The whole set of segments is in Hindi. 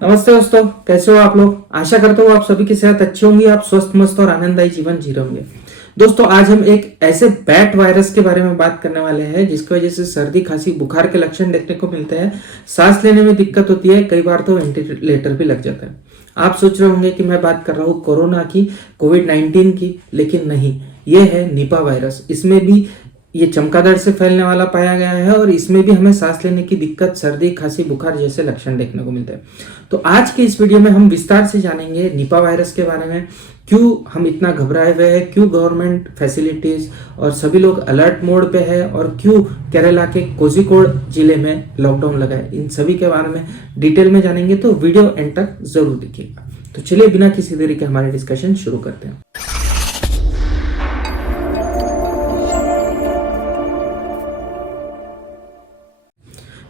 नमस्ते दोस्तों, कैसे हो आप लोग। आशा करता हूँ आप सभी की सेहत अच्छी होंगी, आप स्वस्थ मस्त और आनंददायी जीवन जी रहे होंगे। दोस्तों, आज हम एक ऐसे बैट वायरस के बारे में बात करने वाले हैं जिसकी वजह से सर्दी खांसी बुखार के लक्षण देखने को मिलते हैं। सांस लेने में दिक्कत होती है, कई बार तो वेंटिलेटर भी लग जाता है। आप सोच रहे होंगे कि मैं बात कर रहा हूँ कोरोना की, कोविड-19 की, लेकिन नहीं, ये है निपा वायरस। इसमें भी ये चमगादड़ से फैलने वाला पाया गया है और इसमें भी हमें सांस लेने की दिक्कत, सर्दी खांसी बुखार जैसे लक्षण देखने को मिलते हैं। तो आज के इस वीडियो में हम विस्तार से जानेंगे निपा वायरस के बारे में, क्यों हम इतना घबराए हुए हैं, क्यों गवर्नमेंट फैसिलिटीज और सभी लोग अलर्ट मोड पे है और क्यों केरला के कोझिकोड जिले में लॉकडाउन लगा है। इन सभी के बारे में डिटेल में जानेंगे, तो वीडियो एंड तक जरूर देखिएगा। तो चलिए बिना किसी देरी के हमारे डिस्कशन शुरू करते हैं।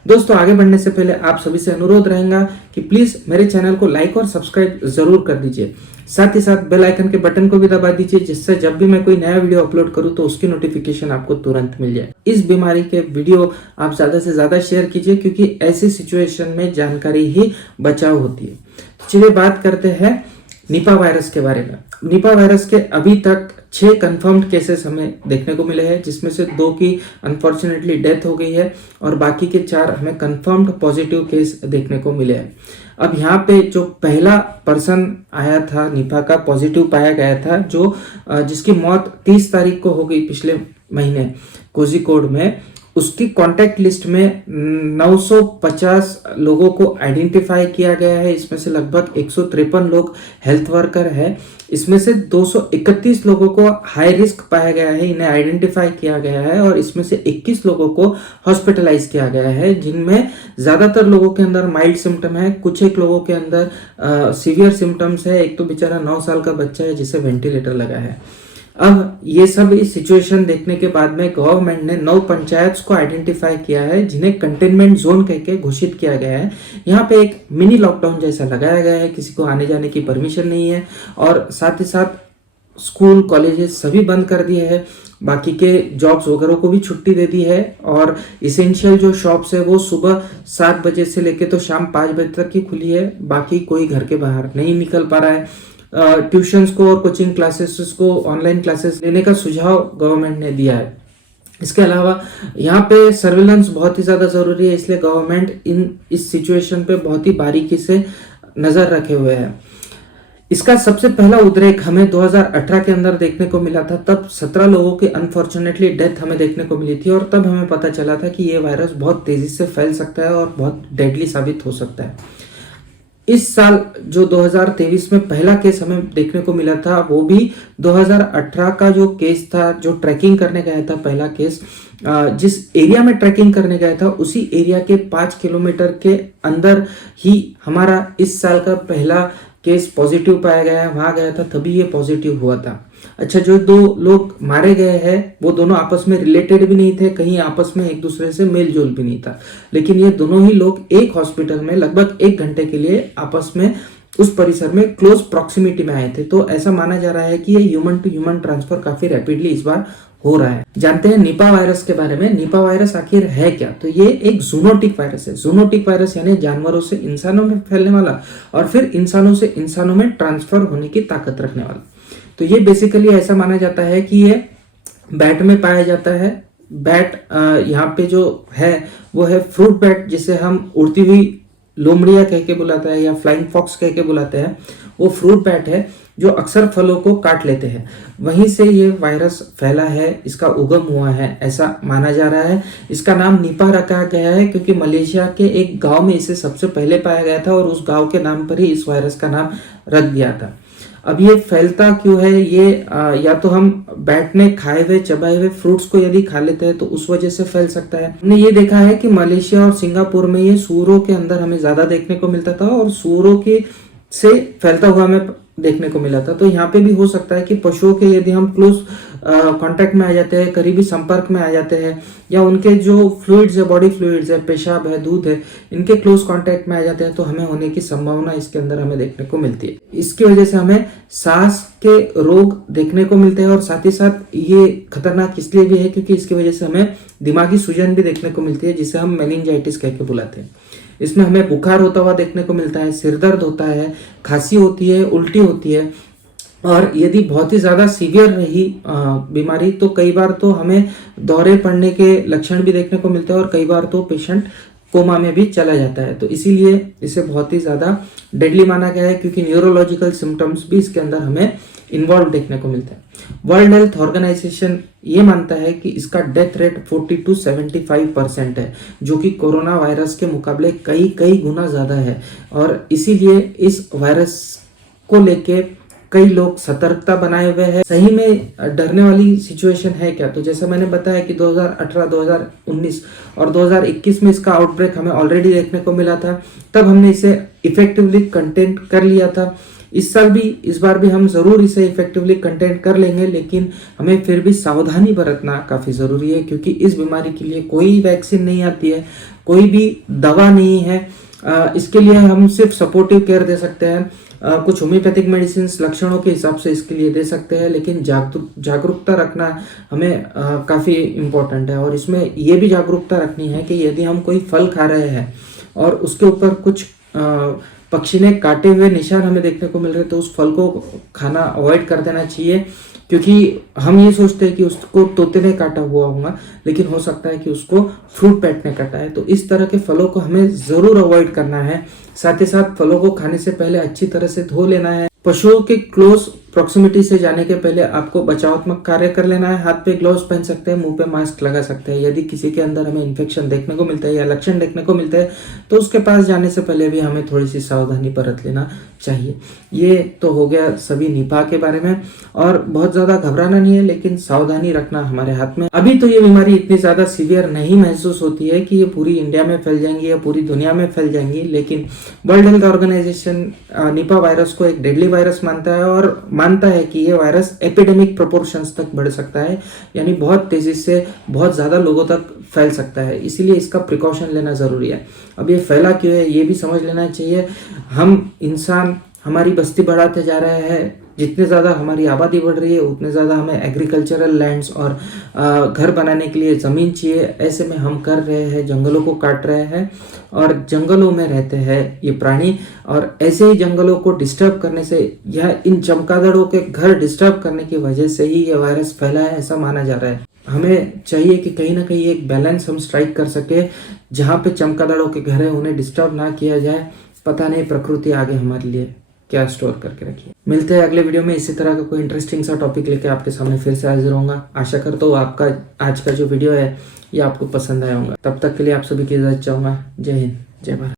दोस्तों, आगे बढ़ने से पहले आप सभी से अनुरोध रहेगा कि प्लीज मेरे चैनल को लाइक और सब्सक्राइब जरूर कर दीजिए। साथ ही साथ बेल आइकन के बटन को भी दबा दीजिए, जिससे जब भी मैं कोई नया वीडियो अपलोड करूं तो उसकी नोटिफिकेशन आपको तुरंत मिल जाए। इस बीमारी के वीडियो आप ज्यादा से ज्यादा शेयर कीजिए, क्योंकि ऐसी सिचुएशन में जानकारी ही बचाव होती है। तो चलिए बात करते हैं निपा वायरस के बारे में। निपा वायरस के अभी तक 6 कंफर्म्ड केसेस हमें देखने को मिले हैं, जिसमें से 2 की अनफॉर्चुनेटली डेथ हो गई है और बाकी के 4 हमें कंफर्म्ड पॉजिटिव केस देखने को मिले हैं। अब यहाँ पे जो पहला पर्सन आया था निपा का, पॉजिटिव पाया गया था, जो जिसकी मौत 30 तारीख को हो गई पिछले महीने कोझिकोड में, उसकी कांटेक्ट लिस्ट में 950 लोगों को आइडेंटिफाई किया गया है। इसमें से लगभग 153 लोग हेल्थ वर्कर है। इसमें से 231 लोगों को हाई रिस्क पाया गया है, इन्हें आइडेंटिफाई किया गया है और इसमें से 21 लोगों को हॉस्पिटलाइज किया गया है, जिनमें ज्यादातर लोगों के अंदर माइल्ड सिम्टम है, कुछ एक लोगों के अंदर सीवियर सिम्टम्स है। एक तो बेचारा 9 साल का बच्चा है जिसे वेंटिलेटर लगा है। अब ये सब इस सिचुएशन देखने के बाद में गवर्नमेंट ने 9 पंचायत को आइडेंटिफाई किया है, जिन्हें कंटेनमेंट जोन कह के घोषित किया गया है। यहाँ पे एक मिनी लॉकडाउन जैसा लगाया गया है, किसी को आने जाने की परमिशन नहीं है और साथ ही साथ स्कूल कॉलेजेस सभी बंद कर दिए हैं। बाकी के जॉब्स वगैरह को भी छुट्टी दे दी है और इसेंशियल जो शॉप्स है वो सुबह 7 बजे से लेके तो शाम 5 बजे तक ही खुली है। बाकी कोई घर के बाहर नहीं निकल पा रहा है। ट्यूशंस को और कोचिंग क्लासेस को ऑनलाइन क्लासेस लेने का सुझाव गवर्नमेंट ने दिया है। इसके अलावा यहाँ पे सर्विलेंस बहुत ही ज़्यादा ज़रूरी है, इसलिए गवर्नमेंट इस सिचुएशन पे बहुत ही बारीकी से नज़र रखे हुए है। इसका सबसे पहला उद्रेक हमें 2018 के अंदर देखने को मिला था। तब 17 लोगों की अनफॉर्चुनेटली डेथ हमें देखने को मिली थी और तब हमें पता चला था कि ये वायरस बहुत तेज़ी से फैल सकता है और बहुत डेडली साबित हो सकता है। इस साल जो 2023 में पहला केस हमें देखने को मिला था, वो भी 2018 का जो केस था, जो ट्रैकिंग करने गया था पहला केस, जिस एरिया में ट्रैकिंग करने गया था उसी एरिया के 5 किलोमीटर के अंदर ही हमारा इस साल का पहला केस पॉजिटिव पाया गया है। वहां गया था तभी ये पॉजिटिव हुआ था। अच्छा, जो 2 लोग मारे गए हैं वो दोनों आपस में रिलेटेड भी नहीं थे, कहीं आपस में एक दूसरे से मेल जोल भी नहीं था, लेकिन ये दोनों ही लोग एक हॉस्पिटल में लगभग 1 घंटे के लिए आपस में उस परिसर में क्लोज प्रॉक्सिमिटी में आए थे। तो ऐसा माना जा रहा है कि ये ह्यूमन टू ह्यूमन ट्रांसफर काफी रैपिडली इस बार हो रहा है। जानते हैं निपा वायरस के बारे में। निपा वायरस आखिर है क्या? तो ये एक जूनोटिक वायरस है। जूनोटिक वायरस यानी जानवरों से इंसानों में फैलने वाला और फिर इंसानों से इंसानों में ट्रांसफर होने की ताकत रखने वाला। तो ये बेसिकली ऐसा माना जाता है कि ये बैट में पाया जाता है। बैट यहाँ पे जो है वो है फ्रूट बैट, जिसे हम उड़ती हुई लोमड़िया कह के बुलाते हैं या फ्लाइंग फॉक्स कह के बुलाते हैं। वो फ्रूट बैट है जो अक्सर फलों को काट लेते हैं। वहीं से ये वायरस फैला है, इसका उगम हुआ है, ऐसा माना जा रहा है। इसका नाम निपा रखा गया है क्योंकि मलेशिया के एक गांव में इसे सबसे पहले पाया गया था और उस गांव के नाम पर ही इस वायरस का नाम रख दिया था। अब ये फैलता क्यों है? ये या तो हम बैट ने खाए हुए चबाए हुए फ्रूट्स को यदि खा लेते हैं तो उस वजह से फैल सकता है। हमने ये देखा है कि मलेशिया और सिंगापुर में ये सूअरों के अंदर हमें ज्यादा देखने को मिलता था और सूअरों के से फैलता हुआ हमें देखने को मिला था। तो यहाँ पे भी हो सकता है कि पशुओं के यदि हम क्लोज कांटेक्ट में आ जाते हैं, करीबी संपर्क में आ जाते हैं, या उनके जो फ्लूइड्स है, बॉडी फ्लूइड्स है, पेशाब है, दूध है, इनके क्लोज कांटेक्ट में आ जाते हैं तो हमें होने की संभावना इसके अंदर हमें देखने को मिलती है। इसकी वजह से हमें सांस के रोग देखने को मिलते हैं और साथ ही साथ ये खतरनाक इसलिए भी है क्योंकि इसकी वजह से हमें दिमागी सूजन भी देखने को मिलती है, जिसे हम मेनिंजाइटिस कह के बुलाते हैं। इसमें हमें बुखार होता हुआ देखने को मिलता है, सिर दर्द होता है, खांसी होती है, उल्टी होती है। और यदि बहुत ही ज़्यादा सीवियर रही बीमारी तो कई बार तो हमें दौरे पड़ने के लक्षण भी देखने को मिलते हैं और कई बार तो पेशेंट कोमा में भी चला जाता है। तो इसीलिए इसे बहुत ही ज़्यादा डेडली माना गया है, क्योंकि न्यूरोलॉजिकल सिम्टम्स भी इसके अंदर हमें इन्वॉल्व देखने को मिलता है। वर्ल्ड हेल्थ ऑर्गेनाइजेशन ये मानता है कि इसका डेथ रेट 40 to 75% है, जो कि कोरोना वायरस के मुकाबले कई कई गुना ज़्यादा है। और इसीलिए इस वायरस को लेके कई लोग सतर्कता बनाए हुए हैं। सही में डरने वाली सिचुएशन है क्या? तो जैसा मैंने बताया कि 2018, 2019 और 2021 में इसका आउटब्रेक हमें ऑलरेडी देखने को मिला था, तब हमने इसे इफेक्टिवली कंटेन कर लिया था। इस बार भी हम जरूर इसे इफेक्टिवली कंटेन कर लेंगे, लेकिन हमें फिर भी सावधानी बरतना काफ़ी ज़रूरी है, क्योंकि इस बीमारी के लिए कोई वैक्सीन नहीं आती है, कोई भी दवा नहीं है। इसके लिए हम सिर्फ सपोर्टिव केयर दे सकते हैं, कुछ होम्योपैथिक मेडिसिन लक्षणों के हिसाब से इसके लिए दे सकते हैं, लेकिन जागरूकता रखना हमें काफ़ी इम्पोर्टेंट है। और इसमें ये भी जागरूकता रखनी है कि यदि हम कोई फल खा रहे हैं और उसके ऊपर कुछ पक्षी ने काटे हुए निशान हमें देखने को मिल रहे हैं, तो उस फल को खाना अवॉइड कर देना चाहिए, क्योंकि हम ये सोचते हैं कि उसको तोते ने काटा हुआ होगा, लेकिन हो सकता है कि उसको फ्रूट बैट ने काटा है। तो इस तरह के फलों को हमें ज़रूर अवॉइड करना है। साथ ही साथ फलों को खाने से पहले अच्छी तरह से धो लेना है। पशुओं के क्लोज प्रॉक्सिमिटी से जाने के पहले आपको बचावात्मक कार्य कर लेना है। हाथ पे ग्लव्स पहन सकते हैं, मुंह पे मास्क लगा सकते हैं। यदि किसी के अंदर हमें इन्फेक्शन देखने को मिलता है या लक्षण देखने को मिलते हैं, तो उसके पास जाने से पहले भी हमें थोड़ी सी सावधानी बरत लेना चाहिए। ये तो हो गया सभी निपाह के बारे में, और बहुत ज़्यादा घबराना नहीं है, लेकिन सावधानी रखना हमारे हाथ में। अभी तो ये बीमारी इतनी ज़्यादा सीवियर नहीं महसूस होती है कि ये पूरी इंडिया में फैल जाएंगी या पूरी दुनिया में फैल जाएंगी, लेकिन World Health Organization Nipah virus को एक डेडली वायरस मानता है, और मानता है कि ये वायरस एपिडेमिक प्रोपोर्शंस तक बढ़ सकता है, यानी बहुत तेजी से बहुत ज़्यादा लोगों तक फैल सकता है। इसीलिए इसका प्रिकॉशन लेना ज़रूरी है। अब ये फैला क्यों है ये भी समझ लेना चाहिए। हम इंसान हमारी बस्ती बढ़ाते जा रहे हैं, जितने ज़्यादा हमारी आबादी बढ़ रही है उतने ज़्यादा हमें एग्रीकल्चरल लैंड्स और घर बनाने के लिए ज़मीन चाहिए। ऐसे में हम कर रहे हैं, जंगलों को काट रहे हैं, और जंगलों में रहते हैं ये प्राणी, और ऐसे ही जंगलों को डिस्टर्ब करने से या इन चमगादड़ों के घर डिस्टर्ब करने की वजह से ही ये वायरस फैला है, ऐसा माना जा रहा है। हमें चाहिए कि कहीं ना कहीं एक बैलेंस हम स्ट्राइक कर सके, जहाँ पे चमगादड़ों के घर है उन्हें डिस्टर्ब ना किया जाए। पता नहीं प्रकृति आगे हमारे लिए क्या स्टोर करके रखी है। मिलते हैं अगले वीडियो में इसी तरह का कोई इंटरेस्टिंग सा टॉपिक लेके आपके सामने फिर से हाजिर होऊंगा। आशा करता हूँ आपका आज का जो वीडियो है ये आपको पसंद आया होगा। तब तक के लिए आप सभी की इजाजत चाहूंगा। जय हिंद, जय भारत।